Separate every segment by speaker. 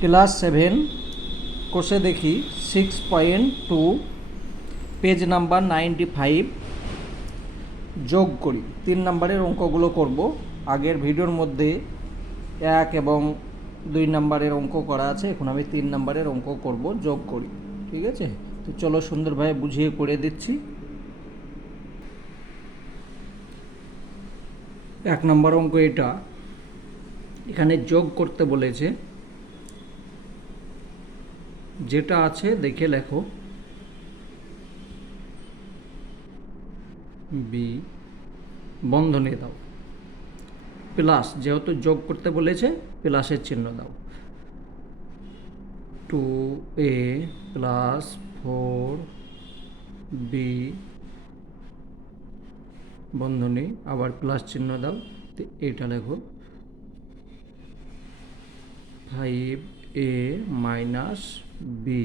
Speaker 1: Class seven কোষে দেখি six point two page number ninety five যোগ করি। তিন নম্বরের অঙ্কগুলো করব। আগের ভিডিওর মধ্যে এক এবং দুই নম্বরের অঙ্ক করা আছে। এখন আমি তিন নম্বরের অঙ্ক করব, যোগ করি। ঠিক আছে? তো চলো সুন্দরভাবে বুঝিয়ে করে দিচ্ছি। এক নম্বর অঙ্ক এটা। এখানে যোগ করতে বলেছে। যেটা আছে, দেখে লেখো। বি, বন্ধনী দাও। প্লাস, যেহেতু যোগ করতে বলেছে, প্লাসের চিহ্ন দাও। Two A plus four B, বন্ধনী আবার প্লাস চিহ্ন দাও। তো এটা লেখো। ফাইভ এ মাইনাস বি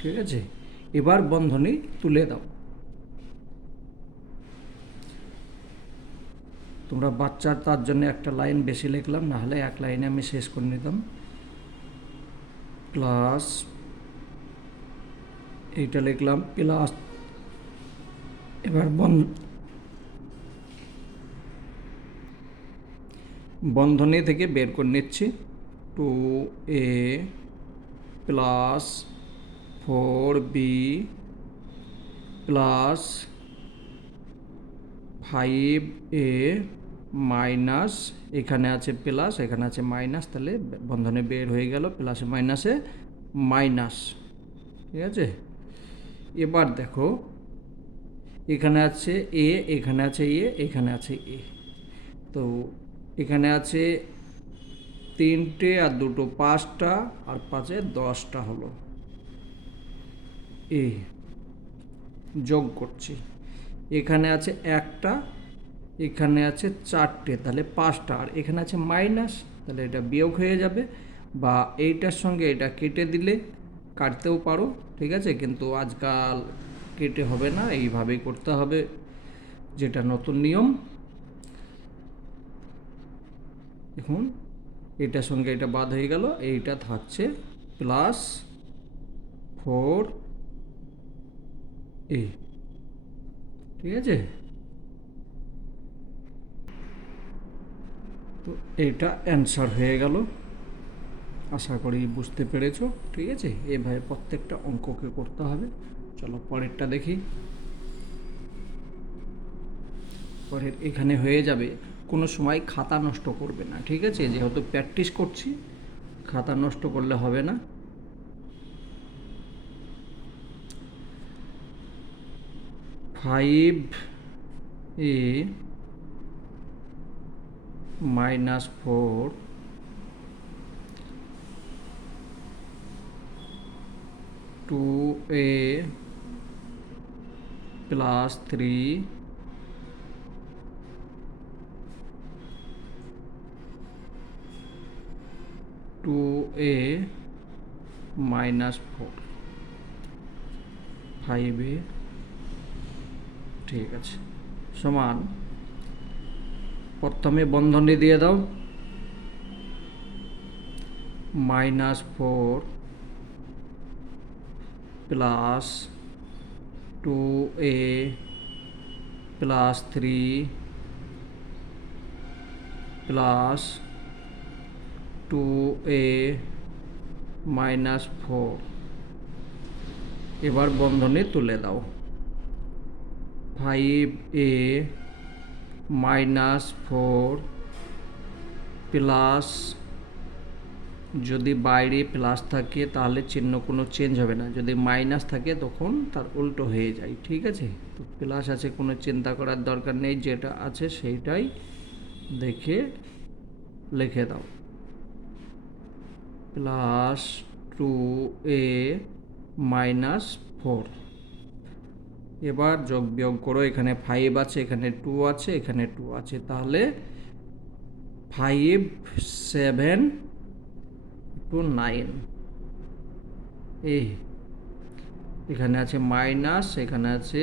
Speaker 1: ঠিক আছে? এবার বন্ধনী তুলে দাও। তোমরা বাচ্চার তার জন্য একটা লাইন বেশি লিখলাম না হলে এক লাইনে আমি শেষ করে নিতাম। প্লাস এইটা লিখলাম প্লাস এবার বন বন্ধনী থেকে বের করে নিচ্ছি। Two A plus four B plus five A minus এখানে আছে প্লাস এখানে আছে মাইনাস তাহলে বন্ধনে বের হয়ে গেল প্লাসে মাইনাসে মাইনাস ঠিক আছে? এবার দেখো, এখানে আছে এ এখানে আছে এ এখানে আছে এ তো এখানে আছে তিনটে আর দুটো পাঁচটা আর পাঁচে দশটা হলো। এ, যোগ করছি। এখানে আছে একটা, এখানে আছে চারটে, তাহলে পাঁচটা। আর এখানে আছে মাইনাস, তাহলে এটা বিয়োগ হয়ে যাবে। বা এইটার সঙ্গে এটা কেটে দিলে কাটতেও পারো, ঠিক আছে? কিন্তু আজকাল কেটে হবে না, এইভাবেই করতে হবে, যেটা নতুন নিয়ম। এখন এটার সঙ্গে এটা বাদ হয়ে গেল, এইটা থাকছে প্লাস ফোর এ ঠিক আছে? তো এটা অ্যান্সার হয়ে গেল। আশা করি বুঝতে পেরেছ, ঠিক আছে? এভাবে প্রত্যেকটা অঙ্ককে করতে হবে। চলো পরেরটা দেখি। পরের এখানে হয়ে যাবে। কোনো সময় খাতা নষ্ট করবে না, ঠিক আছে? যেহেতু প্র্যাকটিস করছি, খাতা নষ্ট করলে হবে না। Five A minus four two A plus three two A minus four five A ঠিক আছে। সমান, প্রথমে বন্ধনী দিয়ে দাও। Minus four plus two A plus three plus A minus four এবার বন্ধনী তুলে দাও। Five A minus four plus যদি বাইরে প্লাস থাকে, তাহলে চিহ্ন কোনো চেঞ্জ হবে না। যদি মাইনাস থাকে, তখন তার উল্টো হয়ে যায়, ঠিক আছে? তো প্লাস আছে কোনো চিন্তা করার দরকার নেই, যেটা আছে সেইটাই দেখে লিখে দাও। Plus two A minus four এবার যোগ বিয়োগ করো, এখানে ফাইভ আছে, এখানে টু আছে, এখানে টু আছে। তাহলে ফাইভ সেভেন টু নাইন এই এখানে আছে মাইনাস এখানে আছে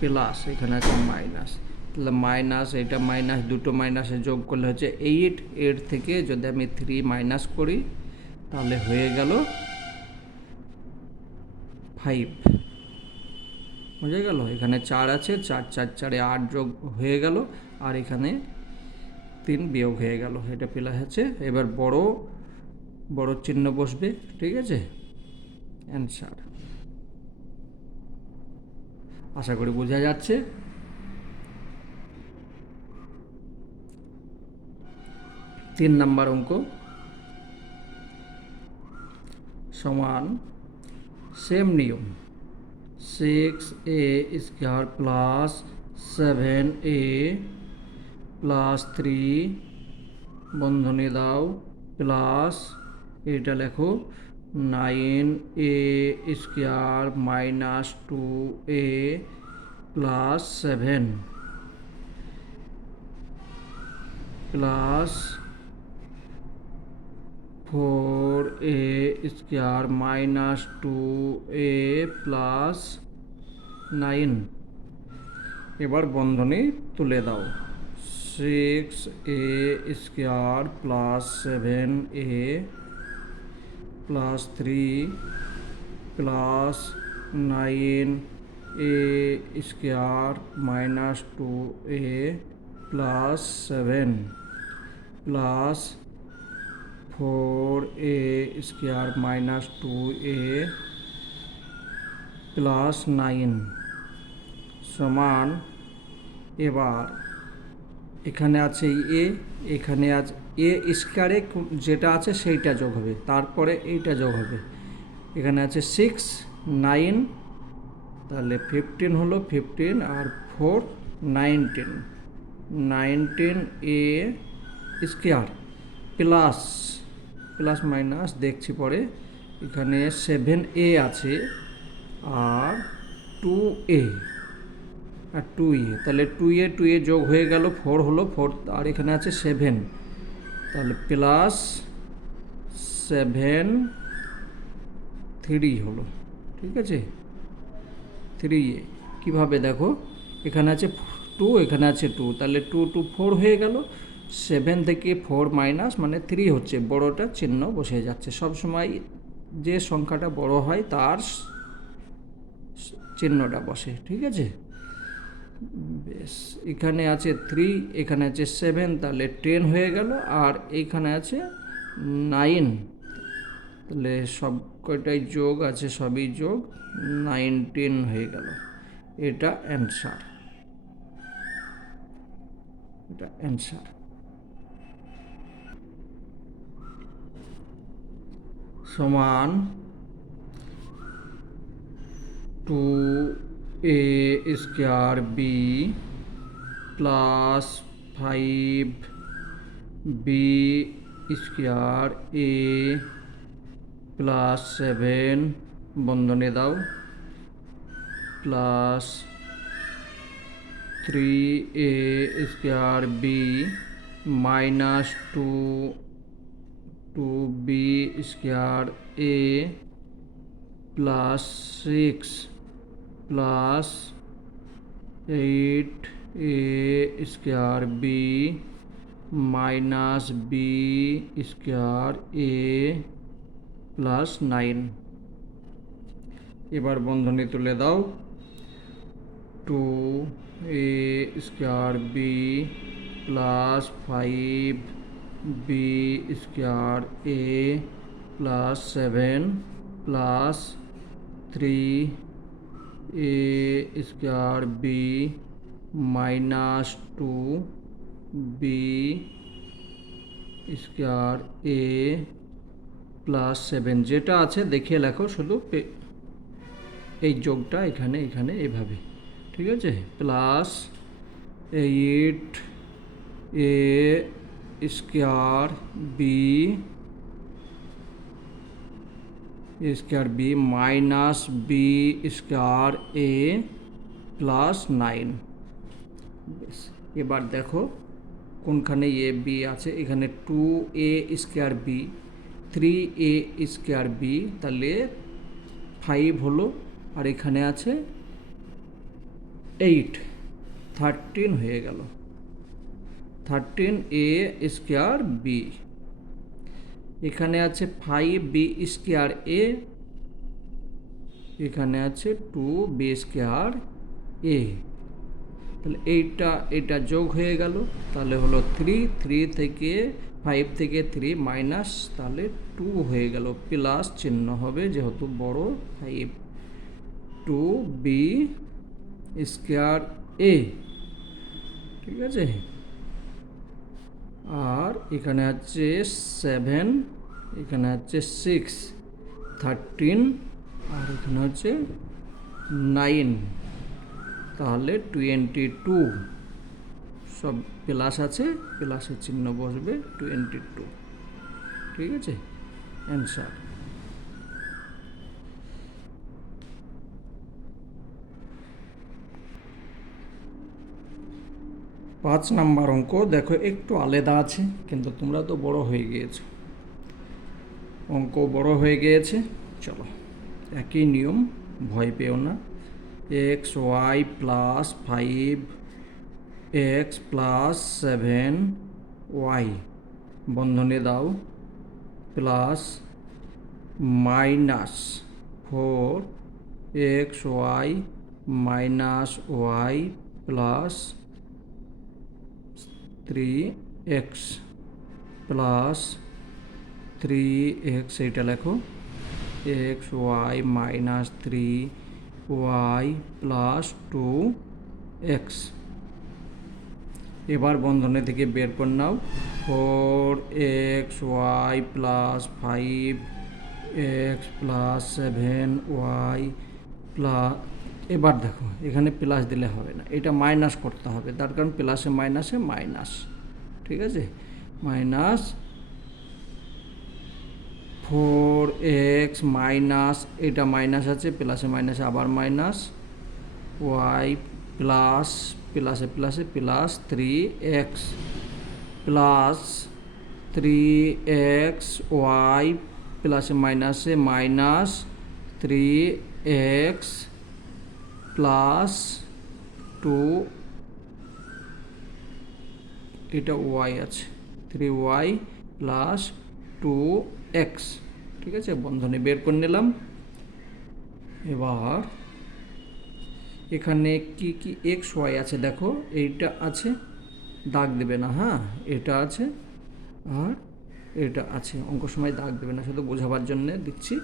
Speaker 1: প্লাস এখানে আছে মাইনাস তাহলে মাইনাস, এটা মাইনাস, দুটো মাইনাসে যোগ করলে হচ্ছে এইট এইট থেকে যদি আমি থ্রি মাইনাস করি, তাহলে হয়ে গেল ফাইভ। বুঝে গেল? এখানে চার আছে, চার চার, চারে আট যোগ হয়ে গেল, আর এখানে তিন বিয়োগ হয়ে গেল। এটা পেলা হচ্ছে, এবার বড় বড় চিহ্ন বসবে, ঠিক আছে? অ্যান্সার আশা করি বোঝা যাচ্ছে। তিন নাম্বার অঙ্ক সমান সেম নিয়ম six A square plus seven A plus three বন্ধনী দাও প্লাস এটা লেখো nine A square minus two A plus seven plus four A square minus two A plus nine এবার বন্ধনী তুলে দাও six A square plus seven A plus three plus nine A square minus two A plus seven plus four A square minus two A plus nine সমান এবার এখানে আছে এ এখানে আছে এ স্কোয়ারে যেটা আছে সেইটা যোগ হবে তারপরে এইটা যোগ হবে এখানে আছে সিক্স নাইন তাহলে ফিফটিন হলো fifteen R four nineteen nineteen A square plus plus minus দেখছি পরে, এখানে সেভেন এ আছে আর টু এ আর টু এ তাহলে টু এ টু এ যোগ হয়ে গেল ফোর হলো ফোর আর এখানে আছে সেভেন তাহলে প্লাস সেভেন থ্রি হলো, ঠিক আছে? থ্রি এ কীভাবে দেখো? এখানে আছে টু এখানে আছে টু তাহলে টু টু ফোর হয়ে গেল সেভেন থেকে ফোর মাইনাস মানে থ্রি হচ্ছে, বড়টা চিহ্ন বসে যাচ্ছে। সব সময় যে সংখ্যাটা বড় হয় তার চিহ্নটা বসে, ঠিক আছে? বেশ, এখানে আছে থ্রি, এখানে আছে সেভেন, তাহলে টেন হয়ে গেল, আর এইখানে আছে নাইন। তাহলে সব কয়টাই যোগ আছে, সবই যোগ নাইনটিন হয়ে গেল। এটা অ্যান্সার। এটা অ্যান্সার। সমান two A square B plus five B square A plus seven বন্ধনে দাও plus three A square B minus two two B square A plus six plus eight A square B minus B square A plus nine এবার বন্ধনী তুলে দাও two A square B plus five B square A plus seven plus three A square B minus two B square A plus seven যেটা আছে দেখিয়ে লেখো শুধু এই যোগটা এখানে এখানে, এভাবে, ঠিক আছে? Plus eight A square B square B minus B square A plus nine এবার দেখো কোনখানে এ বি আছে, এখানে two A square B three A square B তাহলে ফাইভ হলো, আর এখানে আছে এইট থার্টিন হয়ে গেল। থার্টিন এ স্কোয়ার বি এখানে আছে ফাইভ বি স্কোয়ার এ এখানে আছে টু বি স্কোয়ার এ তাহলে এইটা, এটা যোগ হয়ে গেল। তাহলে হলো থ্রি থ্রি থেকে ফাইভ থেকে থ্রি মাইনাস তাহলে টু হয়ে গেল। প্লাস চিহ্ন হবে যেহেতু বড় five two B square A ঠিক আছে? আর এখানে আছে সেভেন এখানে আছে সিক্স থার্টিন আর এখানে হচ্ছে নাইন তাহলে টোয়েন্টি টু সব প্লাস আছে প্লাসের চিহ্ন বসবে টোয়েন্টি টু ঠিক আছে? অ্যান্সার পাঁচ নাম্বার অঙ্ক, দেখো একটু আলাদা আছে, কিন্তু তোমরা তো বড় হয়ে গিয়েছো। অঙ্ক বড় হয়ে গিয়েছে, চলো। একই নিয়ম, ভয় পেও না। X Y plus five X plus seven Y বন্ধনে দাও। Plus minus four X Y minus Y plus three X plus three X এইটা লেখো। X Y minus three Y plus two X এবার বন্ধনে থেকে বের করে নাও। Four X Y plus five X plus seven Y plus এবার দেখো, এখানে প্লাস দিলে হবে না। এটা মাইনাস করতে হবে। তার কারণ প্লাসে মাইনাসে মাইনাস ঠিক আছে? মাইনাস ফোর এক্স মাইনাস এটা মাইনাস আছে প্লাসে মাইনাসে আবার মাইনাস ওয়াই প্লাস প্লাসে প্লাসে plus three X plus three X Y প্লাসে মাইনাসে minus three X plus two এটা ওয়াই আছে। Three Y plus two X ঠিক আছে, বন্ধনে বের করে নিলাম। এবার এখানে কি কি এক্স ওয়াই আছে দেখো, এইটা আছে, দাগ দেবে না হ্যাঁ এটা আছে, আর এটা আছে। অঙ্ক সময় দাগ দেবে না, শুধু বোঝাবার জন্যে দিচ্ছি।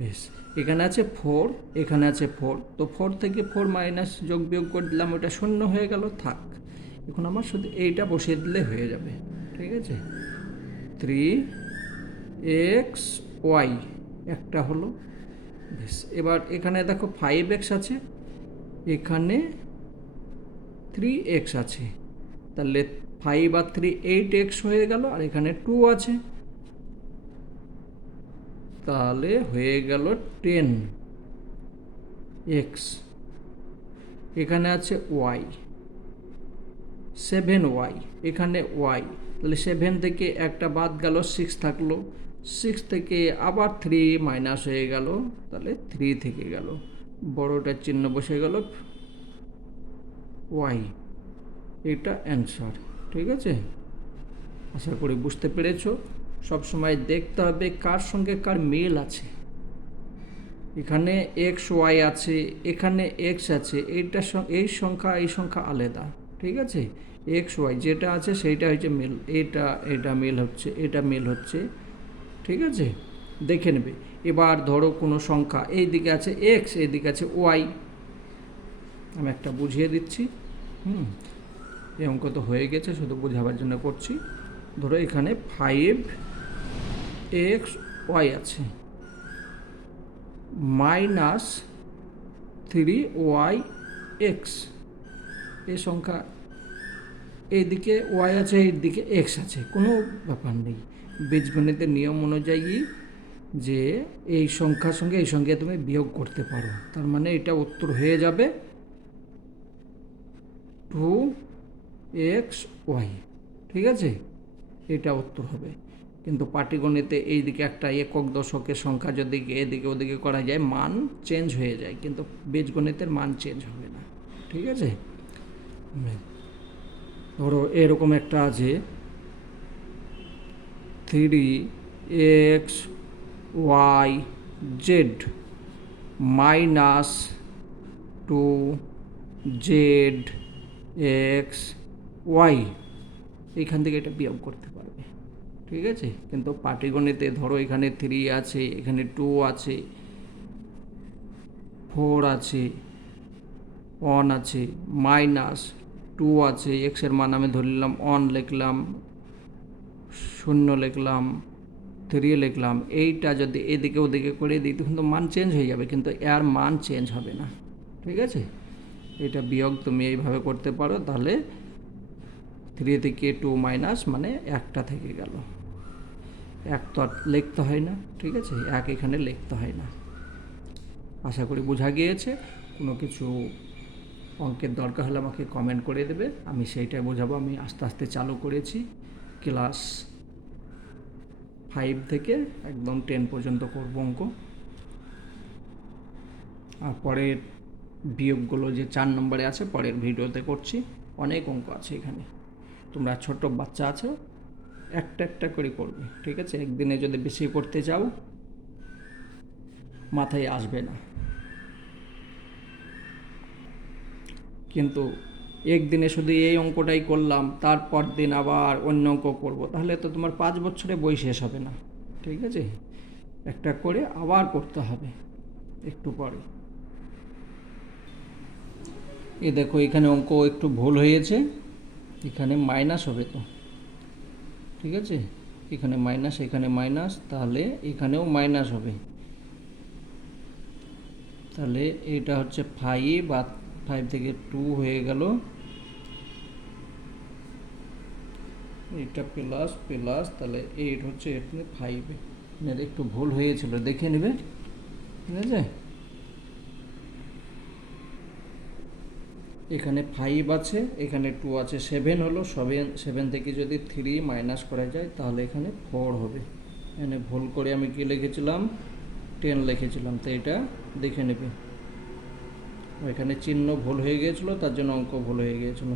Speaker 1: বেশ। এখানে আছে ফোর এখানে আছে ফোর তো ফোর থেকে ফোর মাইনাস যোগ বিয়োগ করে দিলাম, ওটা শূন্য হয়ে গেল, থাক। এখন আমার শুধু এইটা বসিয়ে দিলে হয়ে যাবে, ঠিক আছে? থ্রি এক্স ওয়াই একটা হলো। বেশ, এবার এখানে দেখো ফাইভ এক্স আছে, এখানে থ্রি এক্স আছে। তাহলে ফাইভ আর থ্রি এইট এক্স হয়ে গেল, আর এখানে টু আছে। তাহলে হয়ে গেল টেন এক্স। এখানে আছে ওয়াই। Seven Y. এখানে ওয়াই। তাহলে সেভেন থেকে একটা বাদ গেল, সিক্স থাকল। সিক্স থেকে আবার থ্রি মাইনাস হয়ে গেল, তাহলে থ্রি থেকে গেল। বড়টার চিহ্ন বসে গেল, ওয়াই। এটা অ্যান্সার, ঠিক আছে? আশা করি বুঝতে পেরেছ। সব সময় দেখতে হবে কার সঙ্গে কার মিল আছে। এখানে এক্স ওয়াই আছে, এখানে এক্স আছে এইটা এই সংখ্যা এই সংখ্যা আলাদা, ঠিক আছে? এক্স ওয়াই যেটা আছে সেইটা হচ্ছে মিল, এটা এটা মিল হচ্ছে, এটা মিল হচ্ছে, ঠিক আছে? দেখে নেবে। এবার ধরো কোনো সংখ্যা এই দিকে আছে এক্স এই দিকে আছে ওয়াই আমি একটা বুঝিয়ে দিচ্ছি, হুম? এই অঙ্ক তো হয়ে গেছে, শুধু বোঝাবার জন্য করছি। ধরো এখানে ফাইভ এক্স ওয়াই আছে। মাইনাস থ্রি ওয়াই এক্স এই সংখ্যা এইদিকে ওয়াই আছে এই দিকে এক্স আছে, কোনো ব্যাপার নেই। বীজগণিতের নিয়ম অনুযায়ী যে এই সংখ্যার সঙ্গে এই সঙ্গে তুমি বিয়োগ করতে পারো। তার মানে এটা উত্তর হয়ে যাবে টু এক্স ওয়াই ঠিক আছে? এটা উত্তর হবে। কিন্তু পাটিগণিতে এই দিকে একটা একক দশকের সংখ্যা যদি এদিকে ওদিকে করা যায়, মান চেঞ্জ হয়ে যায়। কিন্তু বীজগণিতের মান চেঞ্জ হবে না। ঠিক আছে? ধরো এরকম একটা আছে। Three X Y Z minus two Z X Y এইখান থেকে এটা বিয়োগ করতে ঠিক আছে? কিন্তু পাটিগণিতে ধরো এখানে থ্রি আছে, এখানে টু আছে ফোর আছে ওয়ান আছে মাইনাস টু আছে এক্সের মান আমি ধরলাম ওয়ান লিখলাম, শূন্য লিখলাম থ্রি লিখলাম। এইটা যদি এদিকে ওদিকে করে দিই, তখন তো মান চেঞ্জ হয়ে যাবে, কিন্তু এর মান চেঞ্জ হবে না। ঠিক আছে? এটা বিয়োগ তুমি এইভাবে করতে পারো, তাহলে থ্রি থেকে টু মাইনাস মানে একটা থেকে গেল। এক তো আর লিখতে হয় না, ঠিক আছে? এক এখানে লিখতে হয় না। আশা করি বোঝা গিয়েছে। কোনো কিছু অঙ্কের দরকার হলে আমাকে কমেন্ট করে দেবে। আমি সেইটাই বোঝাবো। আমি আস্তে আস্তে চালু করেছি। ক্লাস ফাইভ থেকে একদম টেন পর্যন্ত করব অঙ্ক। আর পরের বিয়োগগুলো যে চার নম্বরে আছে, পরের ভিডিওতে করছি। অনেক অঙ্ক আছে এখানে। তোমরা ছোট বাচ্চা আছো একটা একটা করে করবে, ঠিক আছে? একদিনে যদি বেশি করতে চাও, মাথায় আসবে না। কিন্তু একদিনে শুধু এই অঙ্কটাই করলাম, তারপর দিন আবার অন্য অঙ্ক করব, তাহলে তো তোমার পাঁচ বছরে বই শেষ হবে না, ঠিক আছে? একটা করে আবার করতে হবে, একটু পরে। এ দেখো, এখানে অঙ্ক একটু ভুল হয়েছে, এখানে মাইনাস হবে তো। ঠিক আছে? এখানে মাইনাস এখানে মাইনাস তাহলে এখানেও মাইনাস হবে। তাহলে এটা হচ্ছে ফাইভ আর ফাইভ থেকে টু হয়ে গেল। এটা প্লাস প্লাস তাহলে এইট হচ্ছে, এখানে ফাইভ একটু ভুল হয়েছিল, দেখে নেবে? ঠিক আছে? এখানে ফাইভ আছে, এখানে টু আছে সেভেন হলো সেভেন সেভেন থেকে যদি থ্রি মাইনাস করা যায়, তাহলে এখানে ফোর হবে। এখানে ভুল করে আমি কি লিখেছিলাম? টেন লিখেছিলাম, তো এটা দেখে নেবে। এখানে চিহ্ন ভুল হয়ে গিয়েছিল, তার জন্য অঙ্ক ভুল হয়ে গিয়েছিল।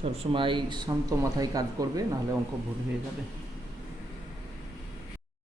Speaker 1: সবসময় শান্ত মাথায় কাজ করবে, নাহলে অঙ্ক ভুল হয়ে যাবে।